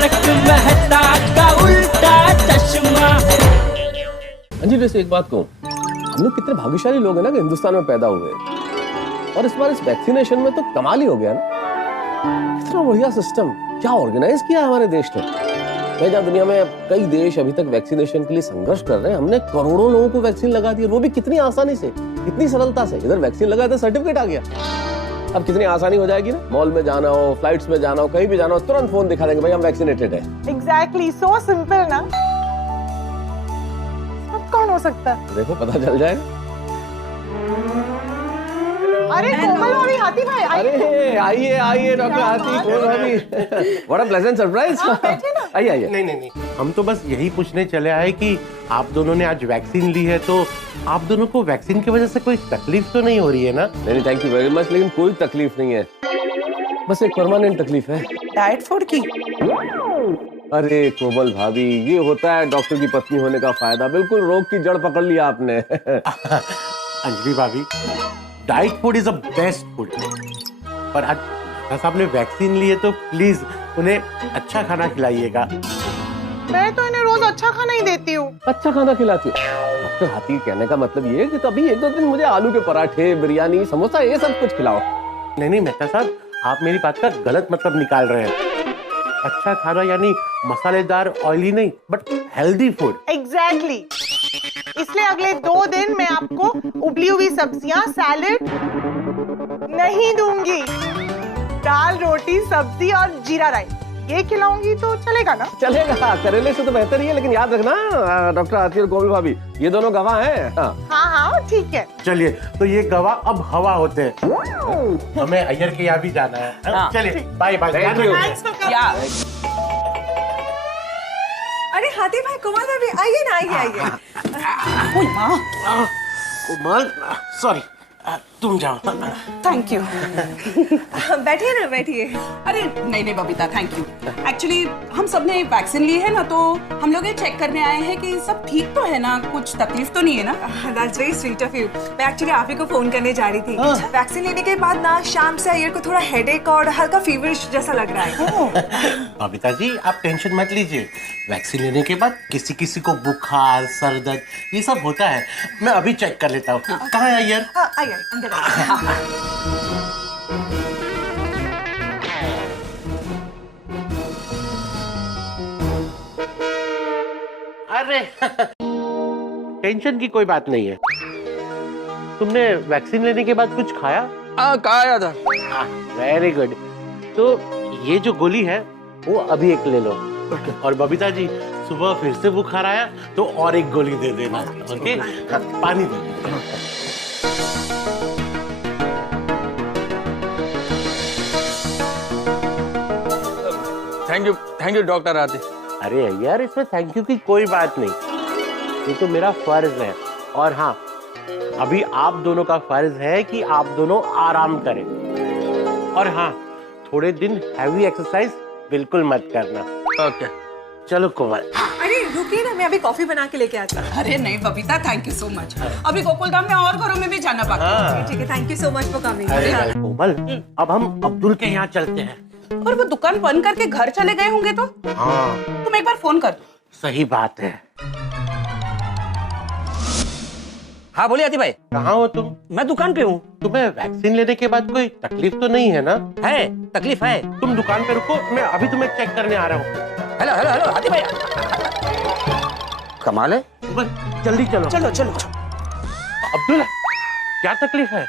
तारक मेहता का उल्टा चश्मा। अंजी वैसे एक बात कहूँ, हम लोग कितने भाग्यशाली लोग हैं ना कि हिंदुस्तान में पैदा हुए, और इस बार इस वैक्सीनेशन में तो कमाल ही हो गया ना। इतना बढ़िया सिस्टम क्या ऑर्गेनाइज किया है हमारे देश ने। मैं जहाँ दुनिया में कई देश अभी तक वैक्सीनेशन के लिए संघर्ष कर रहे हैं, हमने करोड़ों लोगों को वैक्सीन लगा दी, वो भी कितनी आसानी से, कितनी सरलता से। इधर वैक्सीन लगा तो सर्टिफिकेट आ गया। अब कितनी आसानी हो जाएगी ना, मॉल में जाना हो, फ्लाइट्स में जाना हो, कहीं भी जाना हो, तुरंत फोन दिखा देंगे भाई हम वैक्सीनेटेड है। एग्जैक्टली, सो सिंपल ना। अब कौन हो सकता है? देखो पता चल जाएगा। अरे कोमल भाभी, हाथी भाई अरे आइए आइए डॉक्टर हाथी, कोमल भाभी, व्हाट अ प्लेजेंट सरप्राइज। आइए आइए। नहीं, हम तो बस यही पूछने चले आए कि आप दोनों ने आज वैक्सीन ली है, तो आप दोनों को वैक्सीन की वजह से कोई तकलीफ तो नहीं हो रही है ना? नहीं थैंक यू वेरी मच, लेकिन कोई तकलीफ नहीं है, बस एक परमानेंट तकलीफ है। डाइट फूड की। अरे कोमल भाभी, ये होता है डॉक्टर की पत्नी होने का फायदा, बिल्कुल रोग की जड़ पकड़ लिया आपने। अंजलि भाभी, diet food is a best food, पर आज डॉक्टर साहब ने वैक्सीन ली है तो प्लीज उन्हें अच्छा खाना खिलाइएगा। मैं तो इन्हें रोज अच्छा खाना ही देती हूँ। अच्छा खाना खिलाती हूँ? डॉक्टर हाथी कहने का मतलब ये है कि कभी एक दो दिन मुझे आलू के पराठे, बिरयानी, समोसा, ये सब कुछ खिलाओ। नहीं मेहता साहब, आप मेरी बात का गलत मतलब निकाल रहे हैं। अच्छा खाना यानी मसालेदार, ऑयली नहीं, बट हेल्दी फूड। एग्जैक्टली, इसलिए अगले 2 दिन मैं आपको उबली हुई सब्जियां, सैलेड नहीं दूंगी। दाल, रोटी, सब्जी और जीरा राइस ये खिलाऊंगी तो चलेगा ना? चलेगा, करेले से तो बेहतर ही है, लेकिन याद रखना डॉक्टर हाथी और कोमल भाभी, ये दोनों गवाह हैं। हाँ ठीक है। चलिए, तो ये गवाह अब हवा होते हैं, हमें अय्यर के यहाँ भी जाना है। चलिए बाय बाय। अरे हाथी भाई, कोमल भाभी, आइए ना, आइए। कोमल, सॉरी, तुम जाओ। Thank you. बैठिए ना, बैठिए। अरे नहीं बबीता, थैंक यू। एक्चुअली हम सब ने वैक्सीन ली है ना, तो हम लोग ये चेक करने आए हैं कि सब ठीक तो है ना, कुछ तकलीफ तो नहीं है ना? That's very sweet of you. मैं एक्चुअली आप ही को फोन करने जा रही थी। वैक्सीन लेने के बाद ना शाम से अय्यर को थोड़ा हेडेक और हल्का फीवरिश जैसा लग रहा है। बबीता जी, आप टेंशन मत लीजिए, वैक्सीन लेने के बाद किसी किसी को बुखार, सर दर्द, ये सब होता है। मैं अभी चेक कर लेता हूँ। कहाँ है अय्यर? आइए अंदर आइए। अरे टेंशन की कोई बात नहीं है। तुमने वैक्सीन लेने के बाद कुछ खाया? खाया था। Very good. तो ये जो गोली है वो अभी एक ले लो। और बबीता जी, सुबह फिर से बुखार आया तो और एक गोली दे देना। ओके? पानी दे देना। थैंक यू डॉक्टर हाथी। अरे यार, इसमें थैंक यू की कोई बात नहीं, ये तो मेरा फर्ज है। और हाँ, अभी आप दोनों का फर्ज है कि आप दोनों आराम करें। और हाँ, थोड़े दिन हैवी एक्सरसाइज बिल्कुल मत करना। ओके, चलो कोमल। अरे रुकिए ना, मैं अभी कॉफी बना के लेके आती हूँ। अरे नहीं Babita, thank you so much. अभी गोकुलधाम में और घरों में भी जाना बाकी है। ठीक है, thank you so much for coming. अरे कोमल, अब हम अब्दुल के यहाँ चलते हैं। और वो दुकान बंद करके घर चले गए होंगे तो? हाँ, तुम एक बार फोन कर दो। सही बात है। हाँ बोलिए हाथी भाई। कहाँ हो तुम? मैं दुकान पे हूँ। तुम्हें वैक्सीन लेने के बाद कोई तकलीफ तो नहीं है ना? है, तकलीफ है। तुम दुकान पे रुको, मैं अभी तुम्हें चेक करने आ रहा हूँ। हेलो हेलो हेलो हाथी भाई, कमाल है। जल्दी चलो। चलो चलो। अब्दुल, क्या तकलीफ है?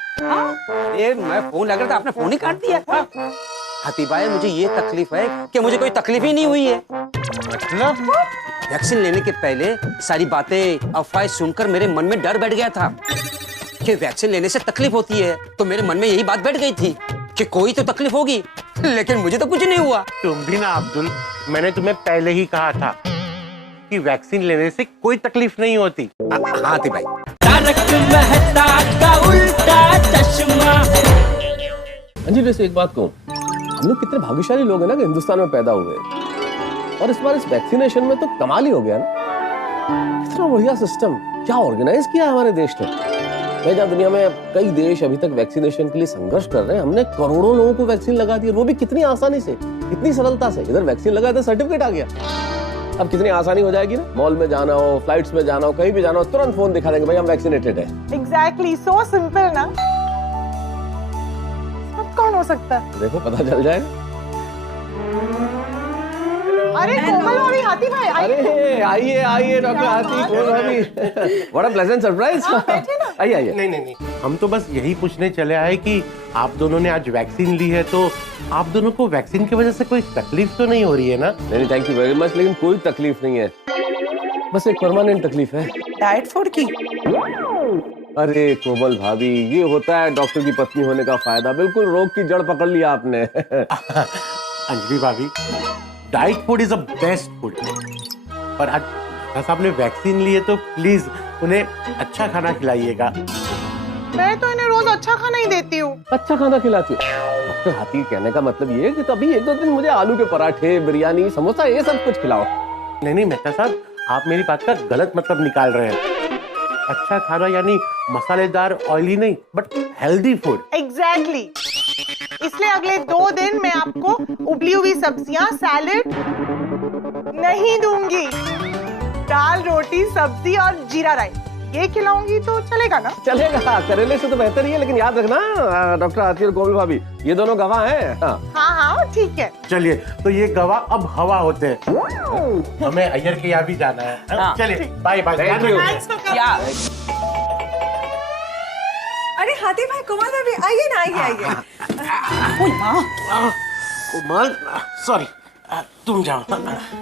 ये मैं फोन लगा था, आपने फोन ही काट दिया। हाथी भाई, मुझे ये तकलीफ है कि मुझे कोई तकलीफ ही नहीं हुई है। मतलब? वैक्सीन लेने के पहले सारी बातें, अफवाहें सुनकर मेरे मन में डर बैठ गया था कि वैक्सीन लेने से तकलीफ होती है। तो मेरे मन में यही बात बैठ गई थी कि कोई तो तकलीफ होगी, लेकिन मुझे तो कुछ नहीं हुआ। तुम भी ना अब्दुल, मैंने तुम्हें पहले ही कहा था कि वैक्सीन लेने से कोई तकलीफ नहीं होती। हाथी भाई, तारक मेहता का उल्टा चश्मा। अंजी वैसे एक बात कहूँ, हम लोग कितने भाग्यशाली लोग हैं ना कि हिंदुस्तान में पैदा हुए, और इस बार इस वैक्सीनेशन में तो कमाल ही हो गया ना। इतना बढ़िया सिस्टम क्या ऑर्गेनाइज किया है हमारे देश ने। मैं जहाँ दुनिया में कई देश अभी तक वैक्सीनेशन के लिए संघर्ष कर रहे हैं, हमने करोड़ों लोगों को वैक्सीन लगा दी, वो भी कितनी आसानी से, कितनी सरलता से। इधर वैक्सीन लगा तो सर्टिफिकेट आ गया। अब कितनी आसानी हो जाएगी ना, मॉल में जाना हो, फ्लाइट्स में जाना हो, कहीं भी जाना हो, तुरंत फोन दिखा देंगे भाई हम वैक्सीनेटेड है। एग्जैक्टली, सो सिंपल ना। अब कौन हो सकता है? देखो पता चल जाएगा। अरे कोमल भाभी, हाथी भाई आइए। अरे आइए आइए डॉक्टर हाथी, कोमल भाभी, व्हाट अ प्लेजेंट सरप्राइज। आइए आइए। नहीं, हम तो बस यही पूछने चले आए कि आप दोनों ने आज वैक्सीन ली है, तो आप दोनों को वैक्सीन की वजह से कोई तकलीफ तो नहीं हो रही है ना? नहीं, थैंक यू वेरी मच, लेकिन कोई तकलीफ नहीं है, बस एक परमानेंट तकलीफ है। डाइट फूड की? अरे कोमल भाभी, ये होता है डॉक्टर की पत्नी होने का फायदा, बिल्कुल रोग की जड़ पकड़ लिया आपने। अंजलि भाभी, diet food is a best food, पर आज बस आपने वैक्सीन ली है तो प्लीज उन्हें अच्छा खाना खिलाइएगा। मैं तो इन्हें रोज अच्छा खाना ही देती हूँ। अच्छा खाना खिलाती हूँ? डॉक्टर हाथी कहने का मतलब ये है कि तभी एक दो दिन मुझे आलू के पराठे, बिरयानी, समोसा ये सब कुछ खिलाओ। नहीं मेहता साहब, आप मेरी बात का गलत मतलब निकाल रहे हैं। अच्छा खाना यानी मसालेदार, ऑयली नहीं, बट हेल्दी फूड। एग्जैक्टली, इसलिए अगले 2 दिन मैं आपको उबली हुई सब्जियां, सैलेड नहीं दूंगी। दाल, रोटी, सब्जी और जीरा राइस ये खिलाऊंगी तो चलेगा ना? चलेगा, करेले से तो बेहतर ही है, लेकिन याद रखना डॉक्टर हाथी और कोमल भाभी, ये दोनों गवाह हैं। हाँ ठीक है। चलिए, तो ये गवाह अब हवा होते हैं, हमें अय्यर के यहाँ भी जाना है। हाँ। चलिए, बाय बाय। या अरे हाथी भाई, कोमल भाभी आइए ना, आइए। ओए माँ, कोमल, सॉरी, तुम जाओ।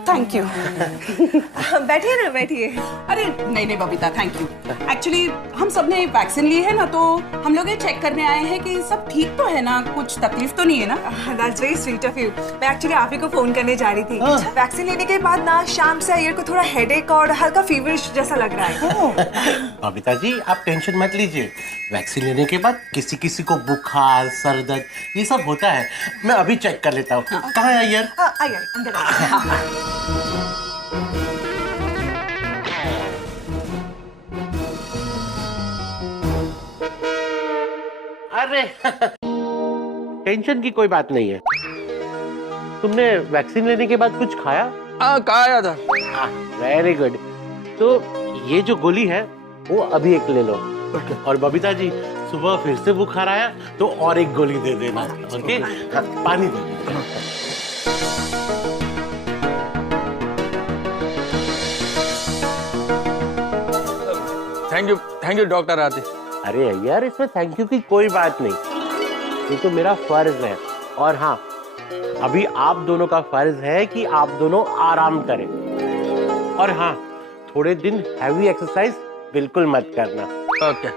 Thank you. बैठिए ना, बैठिए। अरे नहीं बबीता, थैंक यू। एक्चुअली हम सब ने वैक्सीन ली है ना, तो हम लोग ये चेक करने आए हैं कि सब ठीक तो है ना, कुछ तकलीफ तो नहीं है ना? That's very sweet of you. मैं एक्चुअली आप ही को फोन करने जा रही थी। वैक्सीन लेने के बाद ना शाम से अय्यर को थोड़ा हेडेक और हल्का फीवरिश जैसा लग रहा है। बबीता जी, आप टेंशन मत लीजिए, वैक्सीन लेने के बाद किसी किसी को बुखार, सर दर्द ये सब होता है। मैं अभी चेक कर लेता हूँ। कहाँ है अय्यर? आइए, अंदर आइए। अरे टेंशन की कोई बात नहीं है। तुमने वैक्सीन लेने के बाद कुछ खाया? खाया था। Very good. तो ये जो गोली है वो अभी एक ले लो। और बबीता जी, सुबह फिर से बुखार आया तो और एक गोली दे देना। ओके? हाँ, पानी दे देना। थैंक यू डॉक्टर हाथी। अरे यार, इसमें थैंक यू की कोई बात नहीं, ये तो मेरा फर्ज है। और हाँ, अभी आप दोनों का फर्ज है कि आप दोनों आराम करें। और हाँ, थोड़े दिन हैवी एक्सरसाइज बिल्कुल मत करना। ओके,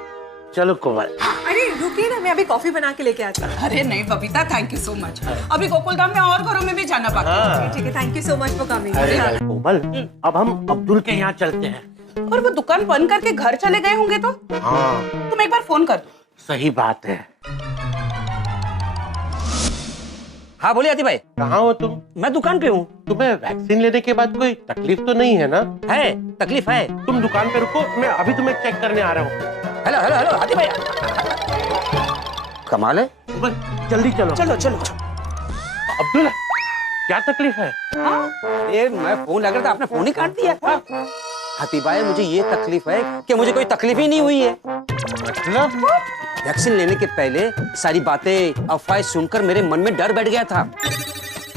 चलो कोमल। अरे रुकिए ना, मैं अभी कॉफी बना के लेके आती हूँ। अरे नहीं Babita, thank you so much. अभी गोकुलधाम में और घरों में भी जाना बाकी है। ठीक है, thank you so much for coming. अरे कोमल, अब हम अब्दुल के यहाँ चलते हैं। और वो दुकान बंद करके घर चले गए होंगे तो हाँ, तुम एक बार फोन कर दो। सही बात है। हाँ बोलिए हाथी भाई। कहाँ हो तुम? मैं दुकान पे हूँ। तुम्हें वैक्सीन लेने के बाद कोई तकलीफ तो नहीं है ना? है, तकलीफ है। तुम दुकान पे रुको, मैं अभी तुम्हें चेक करने आ रहा हूँ। हेलो हेलो हेलो हाथी भाई, कमाल है। बस जल्दी चलो। चलो चलो। अब्दुल, क्या तकलीफ है? अरे मैं फोन लग रहा था, आपने फोन ही काट दिया। हाथी भाई, मुझे ये तकलीफ है कि मुझे कोई तकलीफ ही नहीं हुई है। मतलब? वैक्सीन लेने के पहले सारी बातें, अफवाहें सुनकर मेरे मन में डर बैठ गया था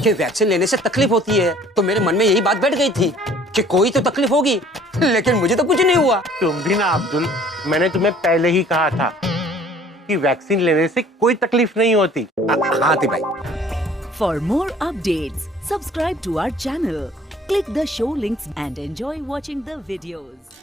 कि वैक्सीन लेने से तकलीफ होती है। तो मेरे मन में यही बात बैठ गई थी कि कोई तो तकलीफ होगी, लेकिन मुझे तो कुछ नहीं हुआ। तुम भी ना अब्दुल, मैंने तुम्हें पहले ही कहा था कि वैक्सीन लेने से कोई तकलीफ नहीं होती। हाथी भाई, For more updates, subscribe to our channel, click the show links and enjoy watching the videos.